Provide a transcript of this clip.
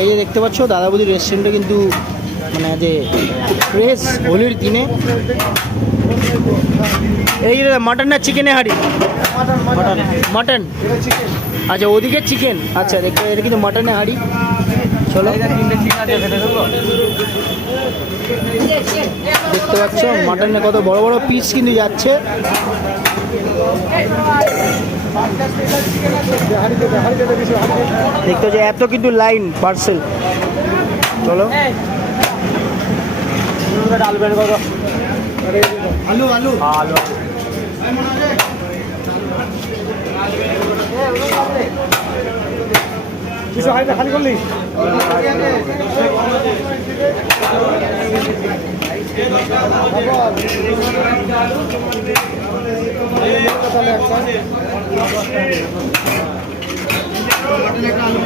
এই যে দেখতে পাচ্ছ দাদা বৌদির রেস্টুরেন্টে কিন্তু মানে যে ফ্রেশ হোলির দিনে। এই যে মাটন না চিকেনে হাঁড়ি? মাটন। আচ্ছা ওদিকে চিকেন, আচ্ছা দেখতে এটা কিন্তু মাটনে হাঁড়ি। চলো দেখতে পাচ্ছ মাটনে কত বড় বড় পিস কিন্তু যাচ্ছে। দেখতে হচ্ছে এত কিন্তু লাইন পার্সেল। চলো আলু বের করো, আলু আলু আলু কিছু হয় না খালি করলি। আলু